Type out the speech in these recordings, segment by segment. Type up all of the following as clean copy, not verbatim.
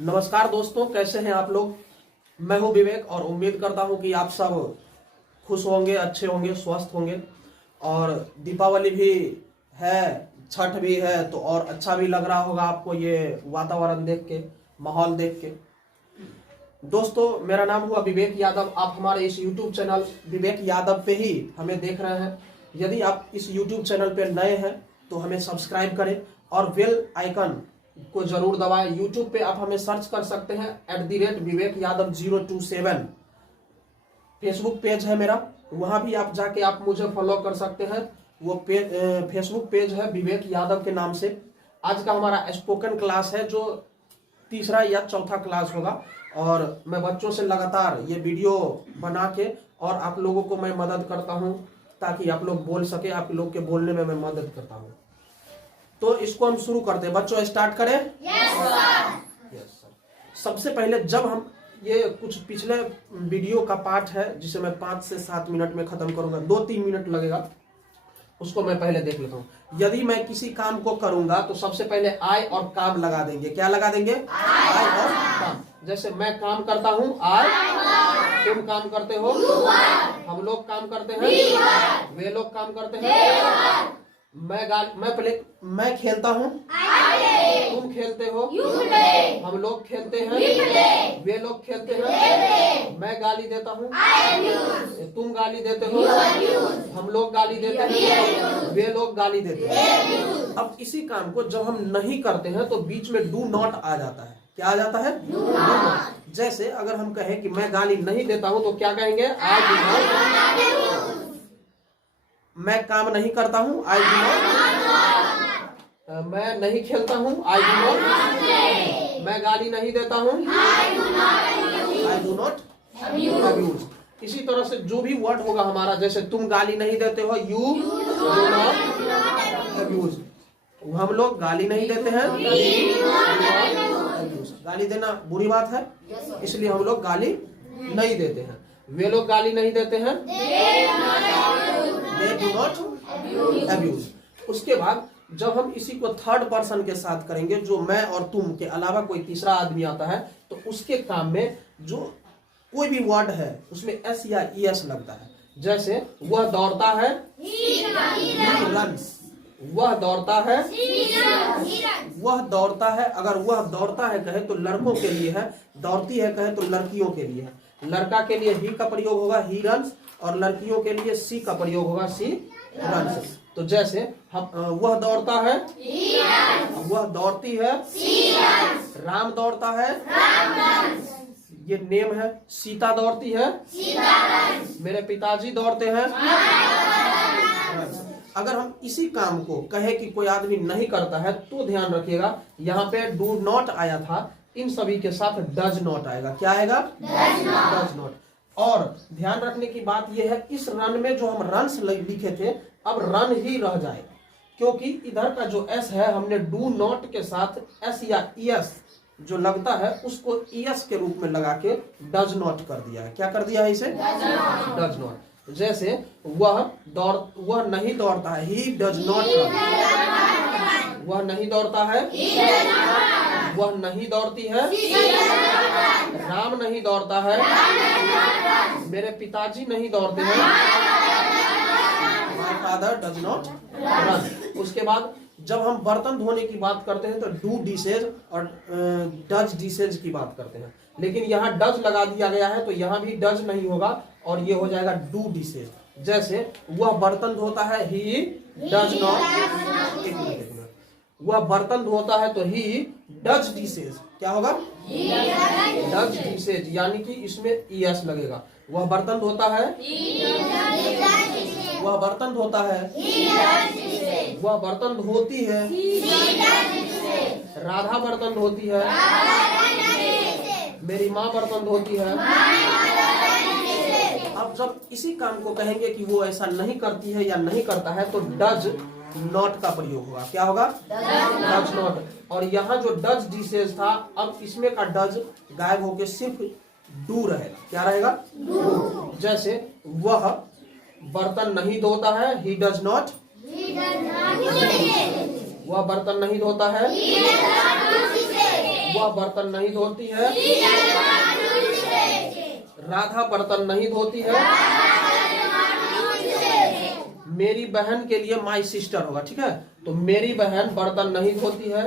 नमस्कार दोस्तों, कैसे हैं आप लोग। मैं हूं विवेक और उम्मीद करता हूं कि आप सब खुश होंगे, अच्छे होंगे, स्वस्थ होंगे। और दीपावली भी है, छठ भी है, तो और अच्छा भी लग रहा होगा आपको ये वातावरण देख के, माहौल देख के। दोस्तों, मेरा नाम हुआ विवेक यादव। आप हमारे इस YouTube चैनल विवेक यादव पे ही हमें देख रहे हैं। यदि आप इस YouTube चैनल पे नए हैं तो हमें सब्सक्राइब करें और बेल आइकन को जरूर दबाएं। YouTube पे आप हमें सर्च कर सकते हैं @विवेक यादव 027। फेसबुक पेज है मेरा, वहां भी आप जाके आप मुझे फॉलो कर सकते हैं। वो फेसबुक पेज है विवेक यादव के नाम से। आज का हमारा स्पोकन क्लास है जो तीसरा या चौथा क्लास होगा, और मैं बच्चों से लगातार ये वीडियो बना के और आप लोगों को मैं मदद करता हूं ताकि आप लोग बोल सके। आप लोग के बोलने में मैं मदद करता हूं। तो इसको हम शुरू करते हैं। बच्चों, स्टार्ट करें। Yes sir. सबसे पहले जब हम ये कुछ पिछले वीडियो का पार्ट है जिसे मैं 5 से 7 मिनट में खत्म करूंगा, 2-3 मिनट लगेगा, उसको मैं पहले देख लेता हूं। यदि मैं किसी काम को करूंगा तो सबसे पहले आई और काम लगा देंगे। क्या लगा देंगे? आई और काम। जैसे मैं काम करता हूं, आई। तुम काम करते हो, हम लोग काम करते हैं, वे लोग काम करते हैं। मैं खेलता हूँ, तुम खेलते हो, हम लोग खेलते हैं, वे लोग खेलते हैं। मैं गाली देता हूँ, तुम गाली देते हो, हम लोग गाली देते हैं, वे लोग गाली देते हैं। अब इसी काम को जब हम नहीं करते हैं तो बीच में डू नॉट आ जाता है। क्या आ जाता है? Do not. जैसे अगर हम कहें कि मैं गाली नहीं देता हूँ तो क्या कहेंगे? I do not. मैं काम नहीं करता हूँ, आई डू नॉट। मैं नहीं खेलता हूँ, आई डू नॉट। मैं गाली नहीं देता हूँ, आई डू नॉट अब्यूज। इसी तरह से जो भी वर्ड होगा हमारा, जैसे तुम गाली नहीं देते हो, यू डू नॉट अब्यूज। हम लोग गाली नहीं देते हैं, गाली देना बुरी बात है, इसलिए हम लोग गाली नहीं देते हैं। वे लोग गाली नहीं देते हैं, they do not abuse। उसके बाद जब हम इसी को थर्ड पर्सन के साथ करेंगे, जो मैं और तुम के अलावा कोई तीसरा आदमी आता है, तो उसके काम में जो कोई भी वर्ड है उसमें एस या ईएस लगता है। जैसे वह दौड़ता है, he runs। वह दौड़ता है, वह दौड़ता है। अगर वह दौड़ता है कहे तो लड़कों के लिए है, दौड़ती है कहे तो लड़कियों के लिए है। लड़का के लिए ही का प्रयोग होगा, ही रन्स, और लड़कियों के लिए सी का प्रयोग होगा, सी रन्स। तो जैसे हम वह दौड़ता है, वह दौड़ती है, राम दौड़ता है, ये नेम है। सीता दौड़ती है, मेरे पिताजी दौड़ते हैं। अगर हम इसी काम को कहे कि कोई आदमी नहीं करता है तो ध्यान रखिएगा, यहाँ पे डू नॉट आया था, इन सभी के साथ डज नॉट आएगा। क्या आएगा? Does not. और ध्यान रखने की बात यह है, इस रन में जो हम रन्स लिखे थे, अब रन ही रह जाएगा, क्योंकि इधर का जो एस है हमने डू नॉट के साथ एस या ईएस जो लगता है उसको ईएस के रूप में लगा के डज नॉट कर दिया है। क्या कर दिया है इसे? Does not. जैसे वह नहीं दौड़ता है, ही डज नॉट रन। वह नहीं दौड़ता है, वह नहीं दौड़ती है, राम नहीं दौड़ता है, मेरे पिताजी नहीं दौड़ते हैं, my father does not run. उसके बाद जब हम बर्तन धोने की बात करते हैं तो डू डिशेज और डज डिशेज की बात करते हैं, लेकिन यहाँ डज लगा दिया गया है तो यहाँ भी डज नहीं होगा और ये हो जाएगा डू डिशेज। जैसे वह बर्तन धोता है, ही डज नॉट। एक मिनट, वह बर्तन धोता है तो ही डज डिशेज। क्या होगा? डज डिशेज, यानी कि इसमें ईएस लगेगा। वह बर्तन धोता है, वह बर्तन धोता है, वह बर्तन धोती है, राधा बर्तन धोती है, मेरी माँ बर्तन धोती है। अब जब इसी काम को कहेंगे कि वो ऐसा नहीं करती है या नहीं करता है तो डज नॉट का प्रयोग होगा। क्या होगा? Does not. और यहाँ जो डज डिशेज था, अब इसमें का डज गायब होके सिर्फ डू रहेगा। क्या रहेगा? डू। जैसे वह बर्तन नहीं धोता है, ही डज नॉट। वह बर्तन नहीं धोता है, वह बर्तन नहीं धोती है। राधा बर्तन नहीं धोती है। मेरी बहन के लिए माई सिस्टर होगा, ठीक है। तो मेरी बहन बर्तन नहीं धोती है।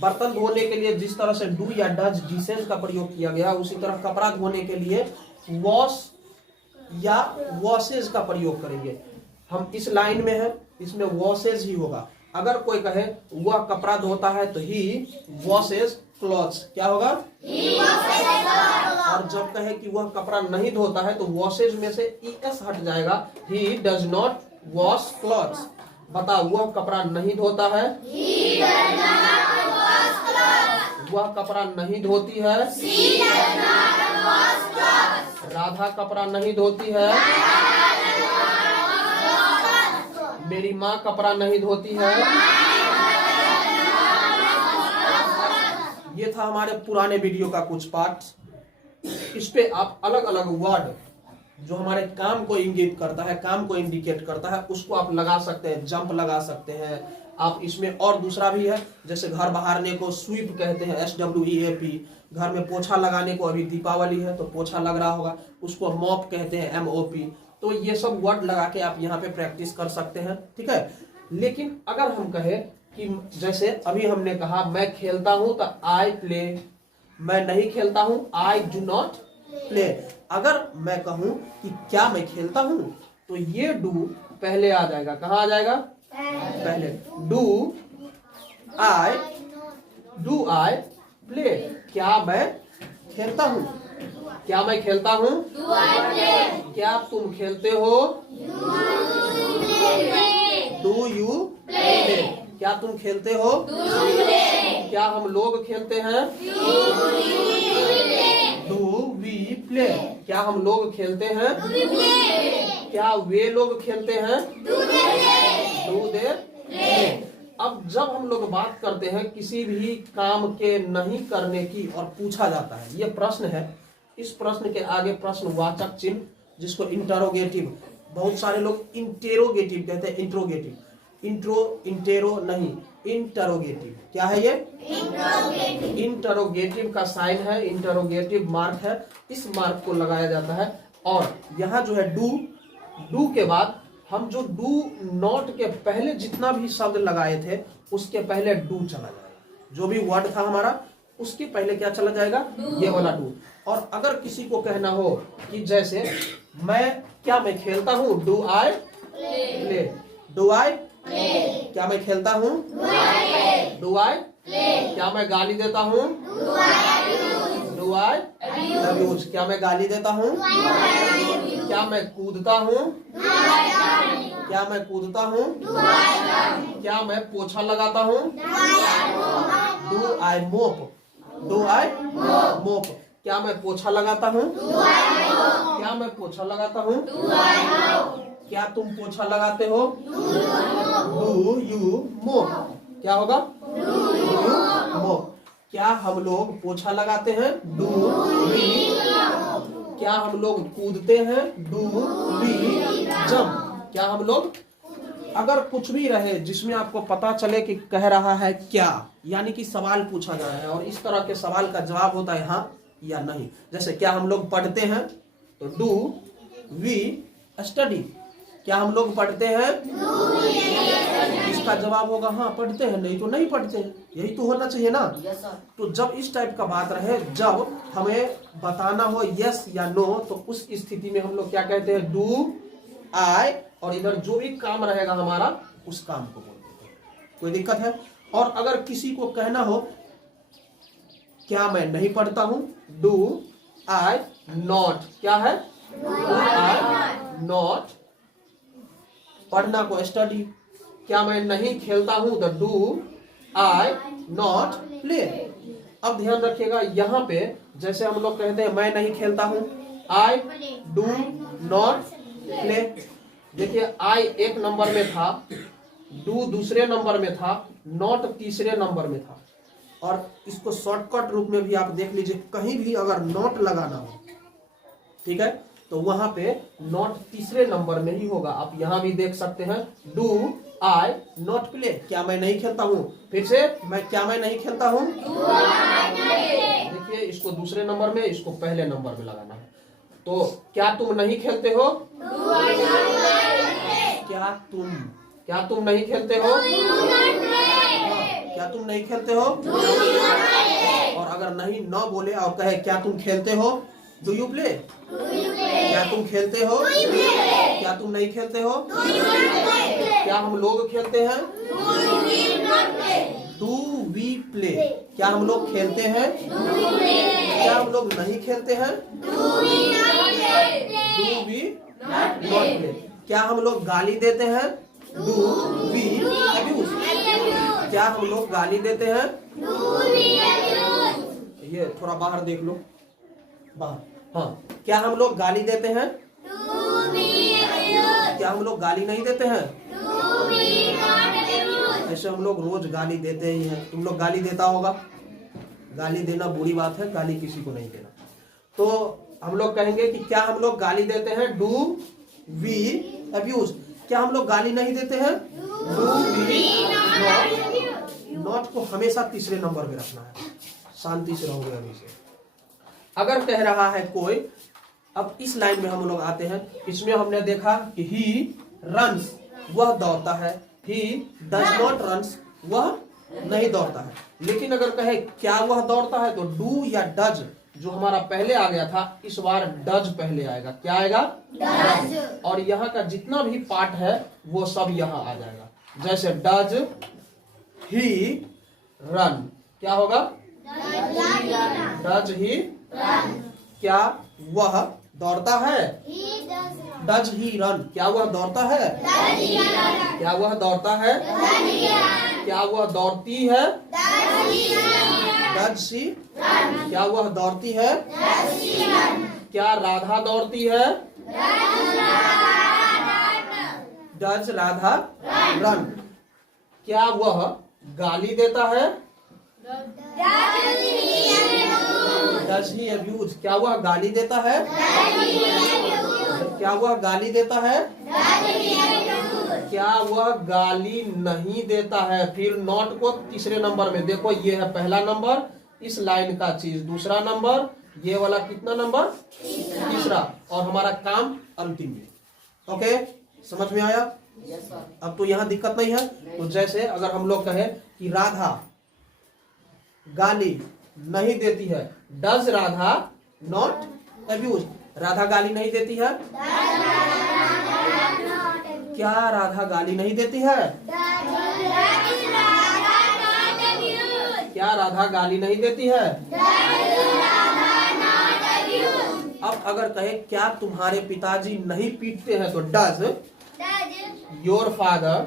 बर्तन धोने के लिए जिस तरह से डू या डज डिशेज का प्रयोग किया गया, उसी तरह कपड़ा धोने के लिए वॉश या वॉशेज का प्रयोग करेंगे। हम इस लाइन में है, इसमें वॉशेज ही होगा। अगर कोई कहे वह कपड़ा धोता है तो ही वॉशेज क्लॉथ्स, क्या होगा? और जब कहे कि वह कपड़ा नहीं धोता है तो वॉशेज में से ES हट जाएगा, he does not wash clothes. बताओ, वह कपड़ा नहीं धोता है, वह कपड़ा नहीं धोती है, राधा कपड़ा नहीं धोती है, मेरी माँ कपड़ा नहीं धोती है। ये था हमारे पुराने वीडियो का कुछ पार्ट। इस पे आप अलग अलग वर्ड जो हमारे काम को इंगित करता है, काम को इंडिकेट करता है, उसको आप लगा सकते हैं, जंप लगा सकते हैं आप। इसमें और दूसरा भी है, जैसे घर बहारने को स्वीप कहते हैं, SWEAP। घर में पोछा लगाने को, अभी दीपावली है तो पोछा लग रहा होगा, उसको मॉप कहते हैं, MOP। तो ये सब वर्ड लगा के आप यहाँ पे प्रैक्टिस कर सकते हैं, ठीक है। लेकिन अगर हम कहें कि जैसे अभी हमने कहा मैं खेलता हूं तो I प्ले, मैं नहीं खेलता हूं I do not प्ले। अगर मैं कहूं कि क्या मैं खेलता हूं तो ये डू पहले आ जाएगा। कहाँ आ जाएगा? पहले। डू आई प्ले, क्या मैं खेलता हूं, क्या मैं खेलता हूं, क्या तुम खेलते हो, डू यू प्ले, क्या तुम खेलते हो, क्या हम लोग खेलते हैं, डू वी प्ले, क्या हम लोग खेलते हैं, क्या वे लोग खेलते हैं, डू दे प्ले। अब जब हम लोग बात करते हैं किसी भी काम के नहीं करने की और पूछा जाता है, ये प्रश्न है, इस प्रश्न के आगे प्रश्नवाचक चिन्ह जिसको इंटरोगेटिव, बहुत सारे लोग इंटेरोगेटिव कहते हैं, इंट्रोगेटिव, इंटेरो नहीं, इंटरोगेटिव। क्या है ये? इंटरोगेटिव का साइन है, इंटरोगेटिव मार्क है, इस मार्क को लगाया जाता है। और यहाँ जो है डू के बाद हम जो डू नॉट के पहले जितना भी शब्द लगाए थे उसके पहले डू चला जाएगा। जो भी वर्ड था हमारा उसके पहले क्या चला जाएगा? ये वाला डू। और अगर किसी को कहना हो कि जैसे क्या मैं खेलता हूँ, do I play, do I क्या मैं खेलता हूँ, डू आई क्या मैं गाली देता हूँ, डू आई अब्यूज क्या मैं गाली देता हूँ, क्या मैं कूदता हूँ, क्या मैं कूदता हूँ, क्या मैं पोछा लगाता हूँ, डू आई मोप, डू आई मोप क्या मैं पोछा लगाता हूँ, क्या मैं पोछा लगाता हूँ, क्या तुम पोछा लगाते हो, डू यू मोप, क्या होगा, डू यू मोप। क्या हम लोग पोछा लगाते हैं, डू वी, क्या हम लोग कूदते हैं, डू वी जंप, क्या हम लोग। अगर कुछ भी रहे जिसमें आपको पता चले कि कह रहा है क्या, यानी कि सवाल पूछा जा रहा है और इस तरह के सवाल का जवाब होता है हाँ या नहीं। जैसे क्या हम लोग पढ़ते हैं तो डू वी स्टडी, क्या हम लोग पढ़ते हैं, इसका जवाब होगा हाँ पढ़ते हैं, नहीं तो नहीं पढ़ते हैं। यही तो होना चाहिए ना। तो जब इस टाइप का बात रहे, जब हमें बताना हो यस या नो, तो उस स्थिति में हम लोग क्या कहते हैं, डू आई, और इधर जो भी काम रहेगा हमारा उस काम को बोल देते हैं। कोई दिक्कत है? और अगर किसी को कहना हो क्या मैं नहीं पढ़ता हूं, डू आई नॉट, क्या है, डू आई नॉट पढ़ना को स्टडी, क्या मैं नहीं खेलता हूं तो डू आई नॉट प्ले। अब ध्यान रखिएगा यहाँ पे जैसे हम लोग कहते हैं मैं नहीं खेलता हूं, आई डू नॉट प्ले। देखिए आई एक नंबर में था, डू दूसरे नंबर में था, नॉट तीसरे नंबर में था। और इसको शॉर्टकट रूप में भी आप देख लीजिए, कहीं भी अगर नॉट लगाना हो, ठीक है, तो वहां पे नॉट तीसरे नंबर में ही होगा। आप यहां भी देख सकते हैं, डू आई नॉट प्ले, क्या मैं नहीं खेलता हूँ? फिर से, मैं नहीं खेलता हूँ। देखिए, इसको दूसरे नंबर में, इसको पहले नंबर में लगाना है। तो क्या तुम नहीं खेलते हो? क्या तुम नहीं खेलते हो? क्या तुम नहीं खेलते हो? और अगर नहीं न बोले और कहे क्या तुम खेलते हो? Do you play? क्या तुम खेलते हो? क्या तुम नहीं खेलते हो? क्या हम लोग खेलते हैं? Do we play? क्या हम लोग खेलते हैं? क्या हम लोग नहीं खेलते हैं? Do we not play? क्या हम लोग गाली देते हैं? Do we abuse? क्या हम लोग गाली देते हैं? ये थोड़ा बाहर देख लो, बाहर। हाँ, क्या हम लोग गाली देते हैं? क्या हम लोग गाली नहीं देते हैं? ऐसे हम लोग रोज गाली देते ही हैं। तुम लोग गाली देता होगा। गाली देना बुरी बात है, गाली किसी को नहीं देना। तो हम लोग कहेंगे कि क्या हम लोग गाली देते हैं? Do we abuse? क्या हम लोग गाली नहीं देते हैं? डू वी नॉट को हमेशा तीसरे नंबर में रखना है। शांति से रहोगे अभी से। अगर कह रहा है कोई, अब इस लाइन में हम लोग आते हैं। इसमें हमने देखा कि ही रन्स, वह दौड़ता है। ही डज नॉट रन्स, वह नहीं दौड़ता है। लेकिन अगर कहे क्या वह दौड़ता है, तो डू या डज जो हमारा पहले आ गया था, इस बार डज पहले आएगा। क्या आएगा? डज। और यहाँ का जितना भी पार्ट है वो सब यहाँ आ जाएगा। जैसे डज ही रन, क्या होगा? Does he run. क्या वह दौड़ता है? Does he run. क्या वह दौड़ता है? क्या वह दौड़ता है? क्या वह दौड़ती है? Does she? क्या वह दौड़ती है? क्या राधा दौड़ती है? Does Radha run. क्या वह गाली देता है? Does he abuse? क्या वह गाली देता है? क्या वह गाली देता है? क्या वह गाली नहीं देता है? फिर नॉट को तीसरे नंबर में देखो, ये है पहला नंबर, इस लाइन का चीज दूसरा नंबर, ये वाला कितना नंबर? तीसरा, और हमारा काम अंतिम में। ओके, समझ में आया? अब तो यहाँ दिक्कत नहीं है। तो जैसे अगर हम लोग कहे कि राधा गाली नहीं देती है, does Radha not abuse? Radha गाली नहीं देती है? क्या राधा गाली नहीं देती है? क्या राधा गाली नहीं देती है? अब अगर कहे क्या तुम्हारे पिताजी नहीं पीटते हैं, तो डज योर फादर?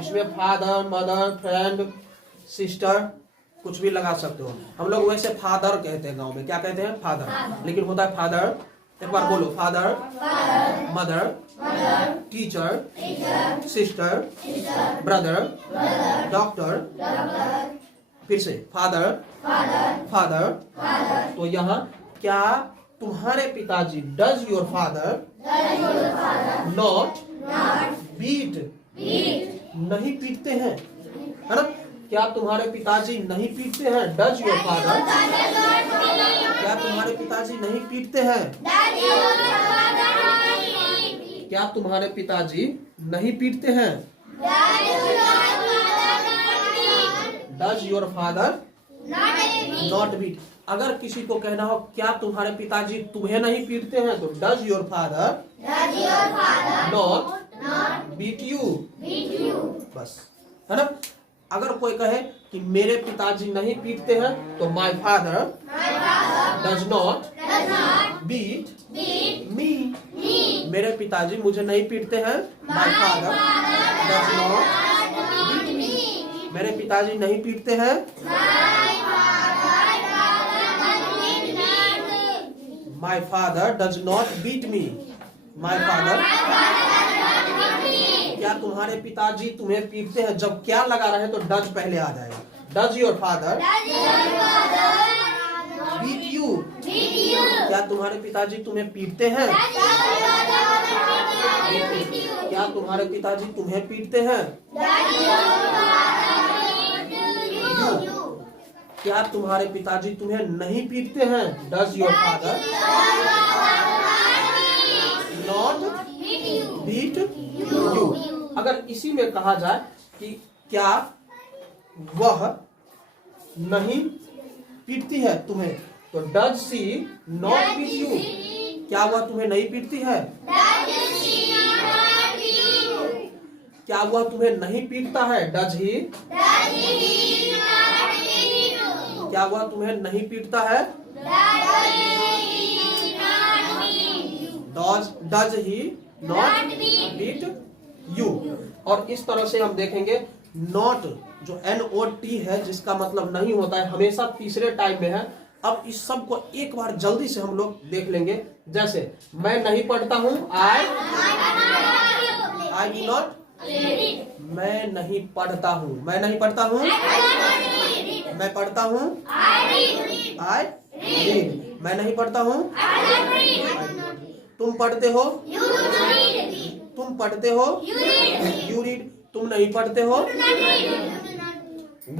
इसमें फादर, मदर, फ्रेंड, सिस्टर कुछ भी लगा सकते हो। हम लोग वैसे फादर कहते हैं गांव में। क्या कहते हैं? फादर। लेकिन होता है फादर, एक बार बोलो, father, mother, teacher, sister, brother, doctor. फिर से फादर, फादर। तो यहाँ क्या तुम्हारे पिताजी, does your father not beat? नहीं पीटते हैं, है ना? क्या तुम्हारे पिताजी नहीं पीटते हैं? Does your father? क्या तुम्हारे पिताजी नहीं पीटते हैं? क्या तुम्हारे पिताजी नहीं पीटते हैं? Does your father not beat? अगर किसी को कहना हो क्या तुम्हारे पिताजी तुम्हें नहीं पीटते हैं, तो does your father not beat you? बस, है ना? अगर कोई कहे कि मेरे पिताजी नहीं पीटते हैं, तो my father does not beat me? मेरे पिताजी मुझे नहीं पीटते हैं। My father does not beat me? मेरे पिताजी नहीं पीटते हैं। My father does not beat me? My father. क्या तुम्हारे पिताजी तुम्हें पीटते हैं? जब क्या लगा रहे तो डज पहले आ जाएगा। Does your father beat you? You? क्या तुम्हारे पिताजी तुम्हें पीटते हैं? क्या तुम्हारे पिताजी तुम्हें पीटते हैं? क्या तुम्हारे पिताजी तुम्हें नहीं पीटते हैं? Does your father not beat you? अगर इसी में कहा जाए कि क्या वह नहीं पीटती है तुम्हें, तो does she not beat you? क्या वह तुम्हें नहीं पीटती है? क्या वह तुम्हें नहीं पीटता है? Does he? क्या वह तुम्हें नहीं पीटता है? Does he not beat you? और इस तरह से हम देखेंगे नॉट जो NOT है, जिसका मतलब नहीं होता है, हमेशा तीसरे टाइम में है। अब इस सब को एक बार जल्दी से हम लोग देख लेंगे। जैसे मैं नहीं पढ़ता हूँ, आई विल नॉट। मैं नहीं पढ़ता हूँ, मैं नहीं पढ़ता हूँ, मैं पढ़ता हूँ, आई रीड। मैं नहीं पढ़ता हूँ, तुम पढ़ते हो, तुम पढ़ते हो, यू रीड। तुम नहीं पढ़ते हो,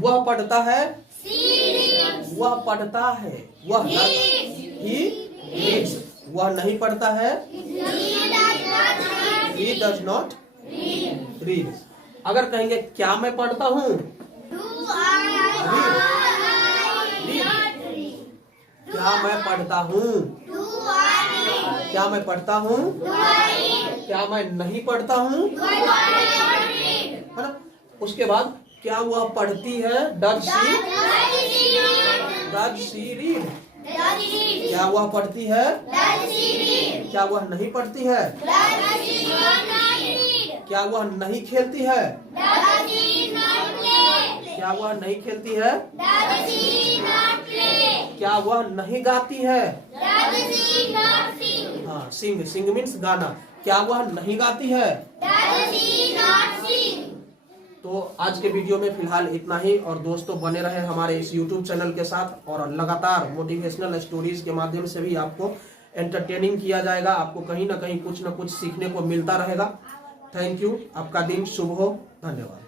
वह पढ़ता है, वह पढ़ता है, वह ही रीड्स। वह नहीं पढ़ता है, he does not read। अगर कहेंगे क्या मैं पढ़ता हूँ, क्या मैं पढ़ता हूँ, क्या मैं पढ़ता हूँ, क्या मैं नहीं पढ़ता हूँ, है ना। उसके बाद क्या वह पढ़ती है, डज शी रीड? क्या वह पढ़ती है, क्या वह नहीं पढ़ती है, क्या वह नहीं खेलती है, क्या वह नहीं खेलती है, क्या वह नहीं गाती है, हाँ सिंग, सिंग मीन्स गाना। क्या वह नहीं गाती है? तो आज के वीडियो में फिलहाल इतना ही। और दोस्तों बने रहे हमारे इस YouTube चैनल के साथ, और लगातार मोटिवेशनल स्टोरीज के माध्यम से भी आपको एंटरटेनिंग किया जाएगा। आपको कहीं ना कहीं कुछ ना कुछ सीखने को मिलता रहेगा। Thank you. आपका दिन शुभ हो। धन्यवाद।